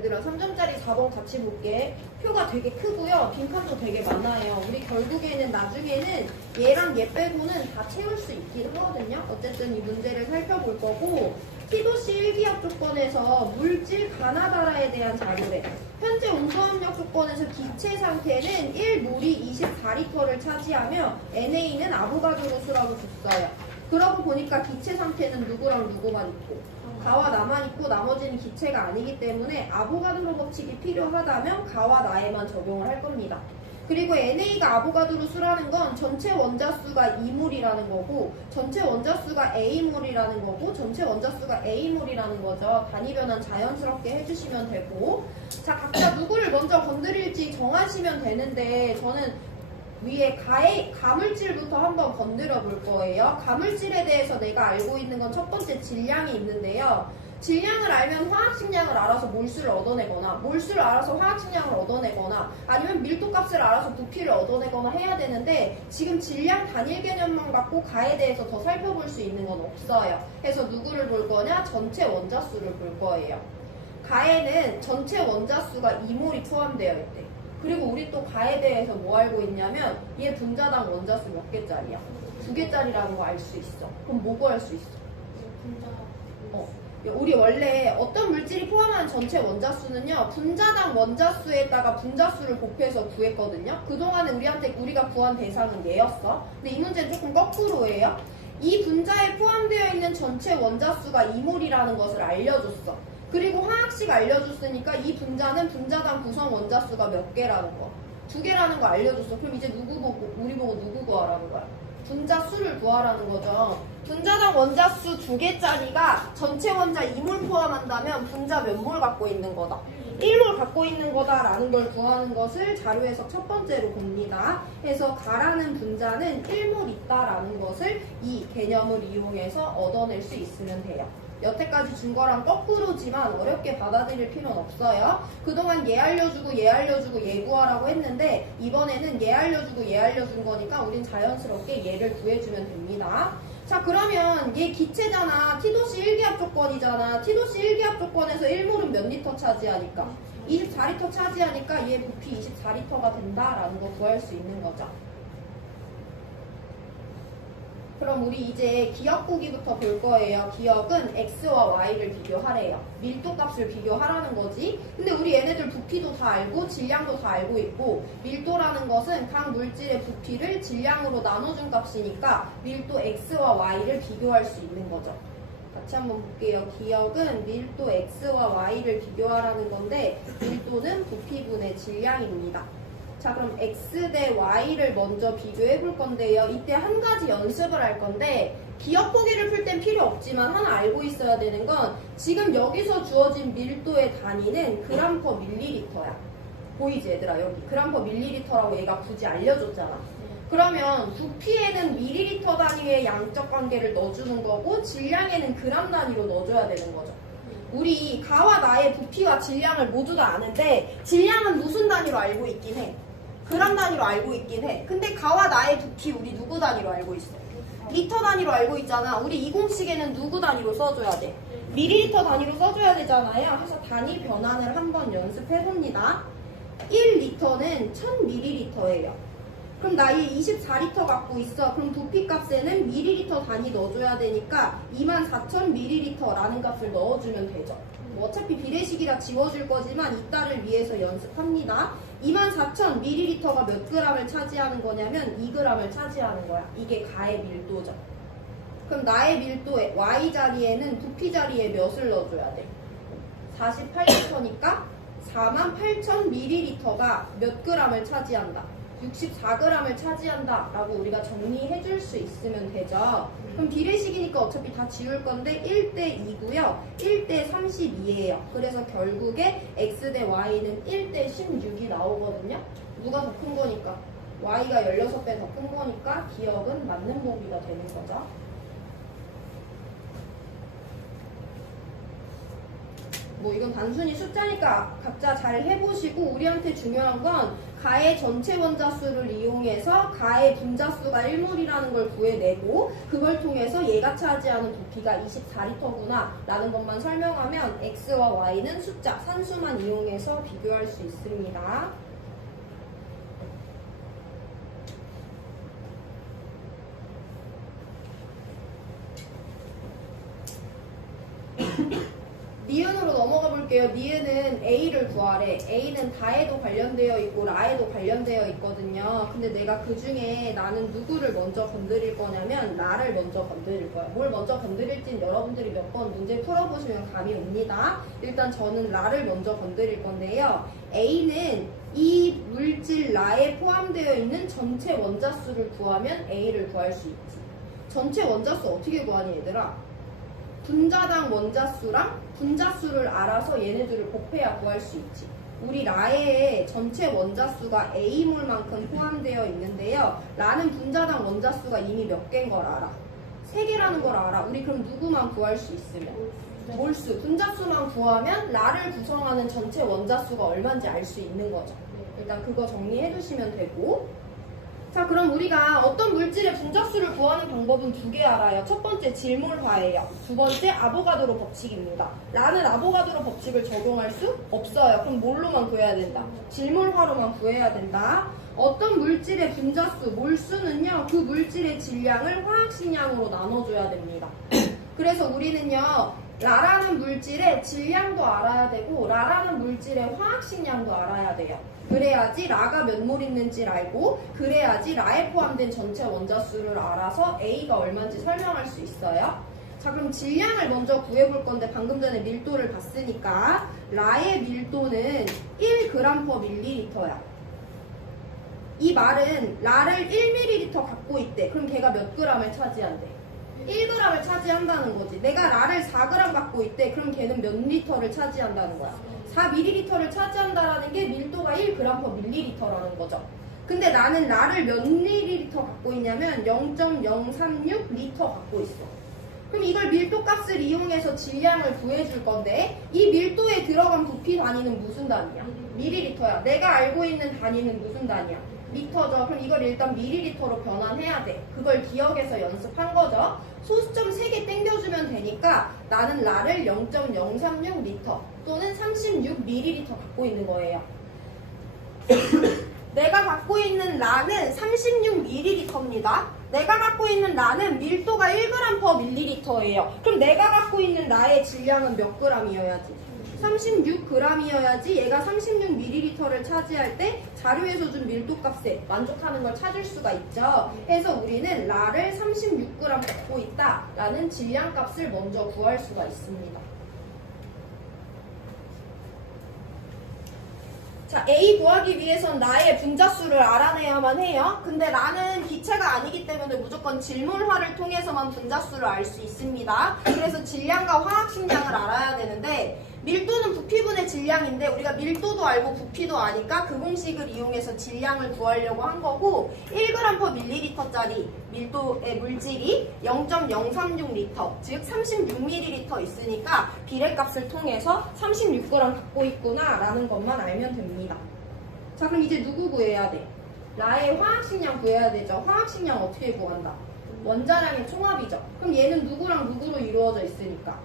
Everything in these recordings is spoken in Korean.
얘들아 3점짜리 4번 같이 볼게. 표가 되게 크고요. 빈칸도 되게 많아요. 우리 결국에는 나중에는 얘랑 얘 빼고는 다 채울 수 있긴 하거든요. 어쨌든 이 문제를 살펴볼 거고 티도시 일기압 조건에서 물질 가나다라에 대한 자료래. 현재 온도압력 조건에서 기체 상태는 1몰이 24리터를 차지하며 NA는 아보가드로 수라고 줬어요. 그러고 보니까 기체 상태는 누구랑 누구만 있고 가와 나만 있고 나머지는 기체가 아니기 때문에 아보가드로 법칙이 필요하다면 가와 나에만 적용을 할 겁니다. 그리고 NA가 아보가드로 수라는 건 전체 원자수가 2몰이라는 거고 전체 원자수가 A몰이라는 거고 전체 원자수가 A몰이라는 거죠. 단위 변환 자연스럽게 해주시면 되고 자 각자 누구를 먼저 건드릴지 정하시면 되는데 저는 위에 가물질부터 한번 건드려 볼 거예요. 가물질에 대해서 내가 알고 있는 건 첫 번째 질량이 있는데요. 질량을 알면 화학식량을 알아서 몰수를 얻어내거나 몰수를 알아서 화학식량을 얻어내거나 아니면 밀도값을 알아서 부피를 얻어내거나 해야 되는데 지금 질량 단일 개념만 갖고 가에 대해서 더 살펴볼 수 있는 건 없어요. 그래서 누구를 볼 거냐? 전체 원자수를 볼 거예요. 가에는 전체 원자수가 2몰이 포함되어 있대. 그리고 우리 또 가에 대해서 뭐 알고 있냐면 얘 분자당 원자수 몇 개짜리야? 2개짜리라는 거 알 수 있어. 그럼 뭐 구할 수 있어? 우리 원래 어떤 물질이 포함한 전체 원자수는요 분자당 원자수에다가 분자수를 곱해서 구했거든요. 그동안에 우리가 구한 대상은 얘였어. 근데 이 문제는 조금 거꾸로예요. 이 분자에 포함되어 있는 전체 원자수가 2몰이라는 것을 알려줬어. 그리고 화학식 알려줬으니까 이 분자는 분자당 구성 원자수가 몇 개라는 거 2개라는 거 알려줬어. 그럼 이제 우리 보고 누구 구하라는 거야? 분자 수를 구하라는 거죠. 분자당 원자수 2개짜리가 전체 원자 2몰 포함한다면 분자 몇 몰 갖고 있는 거다? 1몰 갖고 있는 거다라는 걸 구하는 것을 자료에서 첫 번째로 봅니다. 그래서 가라는 분자는 1몰 있다라는 것을 이 개념을 이용해서 얻어낼 수 있으면 돼요. 여태까지 준 거랑 거꾸로지만 어렵게 받아들일 필요는 없어요. 그동안 얘 알려주고 얘 알려주고 얘 구하라고 했는데 이번에는 얘 알려주고 얘 알려준 거니까 우린 자연스럽게 얘를 구해주면 됩니다. 자 그러면 얘 기체잖아. 티도시 일기압 조건이잖아. 티도시 일기압 조건에서 1몰은 몇 리터 차지하니까? 24리터 차지하니까 얘 부피 24리터가 된다라는 거 구할 수 있는 거죠. 그럼 우리 이제 기억구기부터 볼 거예요. 기억은 X와 Y를 비교하래요. 밀도값을 비교하라는 거지. 근데 우리 얘네들 부피도 다 알고 질량도 다 알고 있고 밀도라는 것은 각 물질의 부피를 질량으로 나눠준 값이니까 밀도 X와 Y를 비교할 수 있는 거죠. 같이 한번 볼게요. 기억은 밀도 X와 Y를 비교하라는 건데 밀도는 부피분의 질량입니다. 자 그럼 X 대 Y를 먼저 비교해 볼 건데요. 이때 한 가지 연습을 할 건데 기억 보기를 풀 땐 필요 없지만 하나 알고 있어야 되는 건 지금 여기서 주어진 밀도의 단위는 그램 퍼 밀리리터야. 보이지 얘들아? 여기 그램 퍼 밀리리터라고 얘가 굳이 알려줬잖아. 그러면 부피에는 밀리리터 단위의 양적 관계를 넣어주는 거고 질량에는 그램 단위로 넣어줘야 되는 거죠. 우리 가와 나의 부피와 질량을 모두 다 아는데 질량은 무슨 단위로 알고 있긴 해? 그램 단위로 알고 있긴 해. 근데 가와 나의 부피 우리 누구 단위로 알고 있어? 리터 단위로 알고 있잖아. 우리 이 공식에는 누구 단위로 써줘야 돼? 밀리리터 단위로 써줘야 되잖아요. 그래서 단위 변환을 한번 연습해봅니다. 1리터는 1000ml예요. 그럼 나 얘 24리터 갖고 있어. 그럼 부피값에는 밀리리터 단위 넣어줘야 되니까 24,000ml라는 값을 넣어주면 되죠. 뭐 어차피 비례식이라 지워줄 거지만 이따를 위해서 연습합니다. 24,000ml가 몇 g을 차지하는 거냐면 2g을 차지하는 거야. 이게 가의 밀도죠. 그럼 나의 밀도에 Y 자리에는 부피 자리에 몇을 넣어줘야 돼? 48리터니까 48,000ml가 몇 g을 차지한다? 64g을 차지한다 라고 우리가 정리해 줄 수 있으면 되죠. 그럼 비례식이니까 어차피 다 지울 건데 1대 2고요. 1대 32예요. 그래서 결국에 X 대 Y는 1대 16이 나오거든요. 누가 더 큰 거니까? Y가 16배 더 큰 거니까 기억은 맞는 보기가 되는 거죠. 뭐 이건 단순히 숫자니까 각자 잘 해보시고 우리한테 중요한 건 가의 전체 원자수를 이용해서 가의 분자수가 1몰이라는 걸 구해내고 그걸 통해서 얘가 차지하는 부피가 24L구나 라는 것만 설명하면 X와 Y는 숫자, 산수만 이용해서 비교할 수 있습니다. 니은으로 넘어가 볼게요. 니은은 A를 구하래. A는 다에도 관련되어 있고 라에도 관련되어 있거든요. 근데 내가 그 중에 나는 누구를 먼저 건드릴 거냐면 라를 먼저 건드릴 거야. 뭘 먼저 건드릴진 여러분들이 몇 번 문제 풀어보시면 감이 옵니다. 일단 저는 라를 먼저 건드릴 건데요. A는 이 물질 라에 포함되어 있는 전체 원자수를 구하면 A를 구할 수 있지. 전체 원자수 어떻게 구하니 얘들아? 분자당 원자수랑 분자수를 알아서 얘네들을 곱해야 구할 수 있지. 우리 라의 전체 원자수가 A몰만큼 포함되어 있는데요. 라는 분자당 원자수가 이미 몇 개인 걸 알아? 3개라는 걸 알아. 우리 그럼 누구만 구할 수 있으면? 몰수, 분자수만 구하면 라를 구성하는 전체 원자수가 얼마인지 알 수 있는 거죠. 일단 그거 정리해 두시면 되고, 자, 그럼 우리가 어떤 물질의 분자수를 구하는 방법은 2개 알아요. 첫 번째 질몰화예요. 두 번째 아보가드로 법칙입니다. 라는 아보가드로 법칙을 적용할 수 없어요. 그럼 뭘로만 구해야 된다? 질몰화로만 구해야 된다. 어떤 물질의 분자수, 몰수는요, 그 물질의 질량을 화학식량으로 나눠줘야 됩니다. 그래서 우리는요, 라라는 물질의 질량도 알아야 되고 라라는 물질의 화학식량도 알아야 돼요. 그래야지 라가 몇 몰 있는지를 알고 그래야지 라에 포함된 전체 원자수를 알아서 A가 얼마인지 설명할 수 있어요. 자, 그럼 질량을 먼저 구해볼 건데 방금 전에 밀도를 봤으니까 라의 밀도는 1g/ml야. 이 말은 라를 1ml 갖고 있대. 그럼 걔가 몇 g을 차지한대? 1g을 차지한다는 거지. 내가 라를 4g 갖고 있대. 그럼 걔는 몇 리터를 차지한다는 거야? 4ml를 차지한다라는 게 밀도가 1g/ml라는 거죠. 근데 나는 라를 몇 ml 갖고 있냐면 0.036L 갖고 있어. 그럼 이걸 밀도 값을 이용해서 질량을 구해줄 건데 이 밀도에 들어간 부피 단위는 무슨 단위야? 밀리리터야. 내가 알고 있는 단위는 무슨 단위야? 리터죠. 그럼 이걸 일단 밀리리터로 변환해야 돼. 그걸 기억해서 연습한 거죠. 소수점 3개 땡겨주면 되니까 나는 라를 0.036L 또는 36ml 갖고 있는 거예요. 내가 갖고 있는 라는 36ml입니다. 내가 갖고 있는 라는 밀도가 1g/ml예요. 그럼 내가 갖고 있는 라의 질량은 몇 g이어야지? 36g이어야지 얘가 36ml를 차지할 때 자료에서 준 밀도값에 만족하는 걸 찾을 수가 있죠. 그래서 우리는 라를 36g 갖고 있다라는 질량값을 먼저 구할 수가 있습니다. 자, A 구하기 위해선 나의 분자수를 알아내야만 해요. 근데 라는 기체가 아니기 때문에 무조건 질몰화를 통해서만 분자수를 알 수 있습니다. 그래서 질량과 화학식량을 알아야 되는데 밀도는 부피분의 질량인데 우리가 밀도도 알고 부피도 아니까 그 공식을 이용해서 질량을 구하려고 한 거고 1g/ml짜리 밀도의 물질이 0.036L 즉 36ml 있으니까 비례값을 통해서 36g 갖고 있구나 라는 것만 알면 됩니다. 자, 그럼 이제 누구 구해야 돼? 라의 화학식량 구해야 되죠. 화학식량 어떻게 구한다? 원자량의 총합이죠. 그럼 얘는 누구랑 누구로 이루어져 있으니까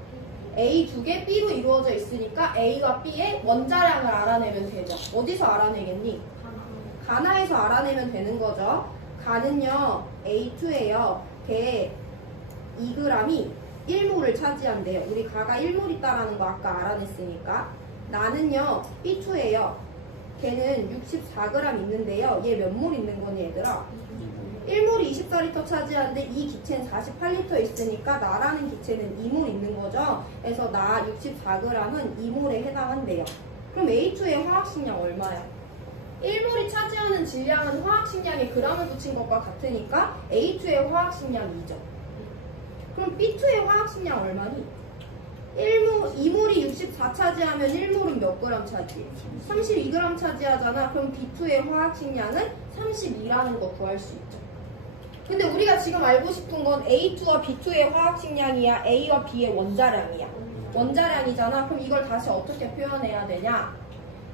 A 2개, B로 이루어져 있으니까 A와 B의 원자량을 알아내면 되죠. 어디서 알아내겠니? 가나에서 알아내면 되는 거죠. 가는요, A2예요. 걔 2g이 1몰을 차지한대요. 우리 가가 1몰 있다라는 거 아까 알아냈으니까. 나는요, B2예요. 걔는 64g 있는데요. 얘 몇 몰 있는 거니 얘들아? 1몰이 24L 차지하는데 이 기체는 48L 있으니까 나라는 기체는 2몰 있는 거죠. 그래서 나 64g은 2몰에 해당한대요. 그럼 A2의 화학식량 얼마야? 1몰이 차지하는 질량은 화학식량에 g을 붙인 것과 같으니까 A2의 화학식량 2죠. 그럼 B2의 화학식량 얼마니? 2몰이 64 차지하면 1몰은 몇 g 차지해? 32g 차지하잖아. 그럼 B2의 화학식량은 32라는 거 구할 수 있죠. 근데 우리가 지금 알고 싶은 건 A2와 B2의 화학식량이야? A와 B의 원자량이야? 원자량이잖아. 그럼 이걸 다시 어떻게 표현해야 되냐?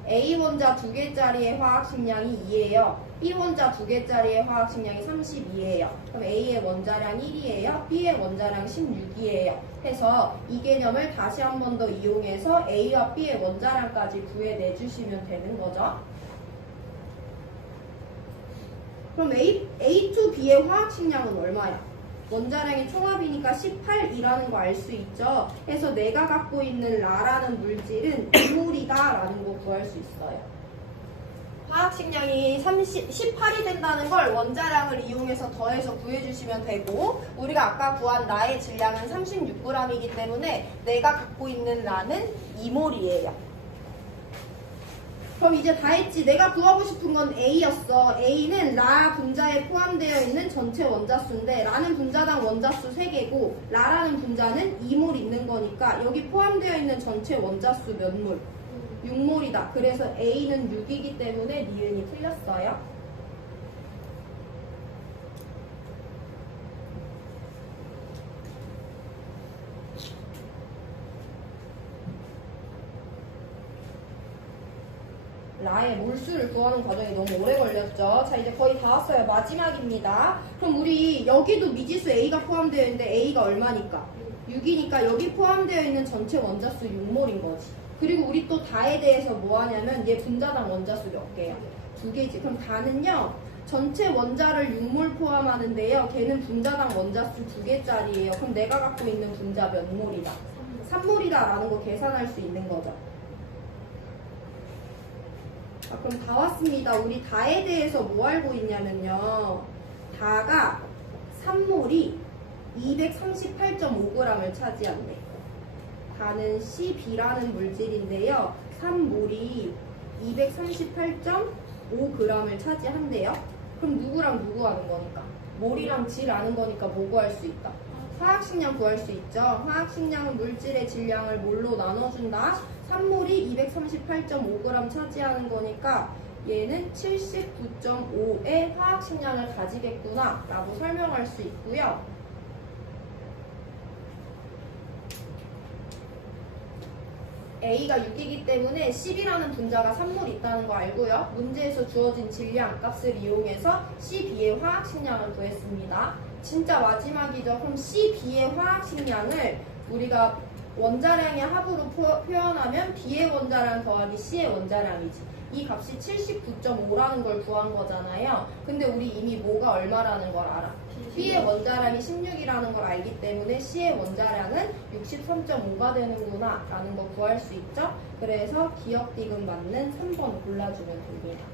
A 원자 2개짜리의 화학식량이 2예요. B 원자 2개짜리의 화학식량이 32예요. 그럼 A의 원자량 1이에요. B의 원자량 16이에요. 해서 이 개념을 다시 한 번 더 이용해서 A와 B의 원자량까지 구해내주시면 되는 거죠. 그럼 A2B의 화학식량은 얼마야? 원자량의 총합이니까 18이라는 거 알 수 있죠. 그래서 내가 갖고 있는 라라는 물질은 2몰이다 라는 거 구할 수 있어요. 화학식량이 18이 된다는 걸 원자량을 이용해서 더해서 구해주시면 되고, 우리가 아까 구한 라의 질량은 36g이기 때문에 내가 갖고 있는 라는 2몰이에요. 그럼 이제 다 했지. 내가 구하고 싶은 건 A였어. A는 라 분자에 포함되어 있는 전체 원자수인데, 라는 분자당 원자수 3개고 라라는 분자는 2몰 있는 거니까 여기 포함되어 있는 전체 원자수 몇 몰? 6몰이다. 그래서 A는 6이기 때문에 니은이 틀렸어요. 라의 몰수를 구하는 과정이 너무 오래 걸렸죠. 자, 이제 거의 다 왔어요. 마지막입니다. 그럼 우리 여기도 미지수 A가 포함되어 있는데 A가 얼마니까? 6이니까 여기 포함되어 있는 전체 원자수 6몰인 거지. 그리고 우리 또 다에 대해서 뭐 하냐면 얘 분자당 원자수 몇 개야? 2개지. 그럼 다는요, 전체 원자를 6몰 포함하는데요, 걔는 분자당 원자수 2개짜리예요. 그럼 내가 갖고 있는 분자 몇 몰이다? 3몰이다 라는 거 계산할 수 있는 거죠. 자, 그럼 다 왔습니다. 우리 다에 대해서 뭐 알고 있냐면요, 다가 3몰이 238.5g을 차지한대. 다는 CB라는 물질인데요, 3몰이 238.5g을 차지한대요. 그럼 누구랑 누구 하는 거니까? 몰이랑 질 아는 거니까 뭐 구할 수 있다? 화학식량 구할 수 있죠. 화학식량은 물질의 질량을 몰로 나눠준다. 3몰이 238.5g 차지하는 거니까 얘는 79.5의 화학식량을 가지겠구나 라고 설명할 수 있고요. A가 6이기 때문에 10이라는 분자가 3몰 있다는 거 알고요. 문제에서 주어진 질량 값을 이용해서 CB의 화학식량을 구했습니다. 진짜 마지막이죠. 그럼 CB의 화학식량을 우리가 원자량의 합으로 표현하면 B의 원자량 더하기 C의 원자량이지. 이 값이 79.5라는 걸 구한 거잖아요. 근데 우리 이미 뭐가 얼마라는 걸 알아? B의 원자량이 16이라는 걸 알기 때문에 C의 원자량은 63.5가 되는구나 라는 거 구할 수 있죠. 그래서 기억 디귿 맞는 3번 골라주면 됩니다.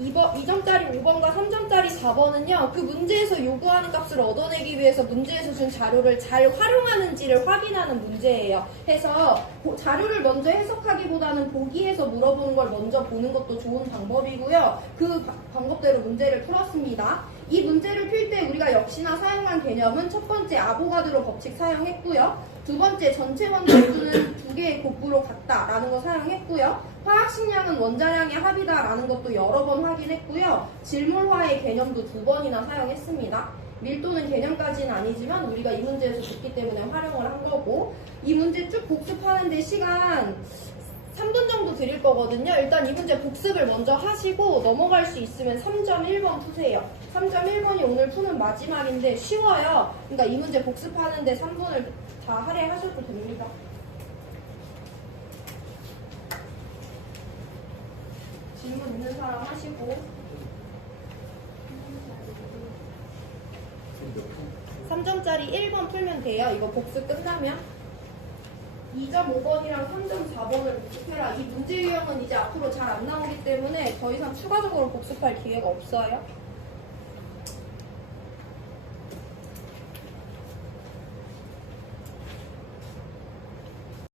2점짜리 5번과 3점짜리 4번은요, 그 문제에서 요구하는 값을 얻어내기 위해서 문제에서 준 자료를 잘 활용하는지를 확인하는 문제예요. 해서 자료를 먼저 해석하기보다는 보기에서 물어보는 걸 먼저 보는 것도 좋은 방법이고요. 그 방법대로 문제를 풀었습니다. 이 문제를 풀 때 우리가 역시나 사용한 개념은 첫 번째 아보가드로 법칙 사용했고요. 두 번째 전체 원자수는 두 개의 곱부로 같다라는 거 사용했고요. 화학식량은 원자량의 합이다라는 것도 여러 번 확인했고요. 질몰화의 개념도 2번이나 사용했습니다. 밀도는 개념까지는 아니지만 우리가 이 문제에서 듣기 때문에 활용을 한 거고, 이 문제 쭉 복습하는데 시간 3분 정도 드릴 거거든요. 일단 이 문제 복습을 먼저 하시고 넘어갈 수 있으면 3.1번 푸세요. 3.1번이 오늘 푸는 마지막인데 쉬워요. 그러니까 이 문제 복습하는데 3분을 다 할애하셔도 됩니다. 질문 있는 사람 하시고. 3점짜리 1번 풀면 돼요. 이거 복습 끝나면. 2.5번이랑 3.4번을 복습해라. 이 문제 유형은 이제 앞으로 잘 안 나오기 때문에 더 이상 추가적으로 복습할 기회가 없어요.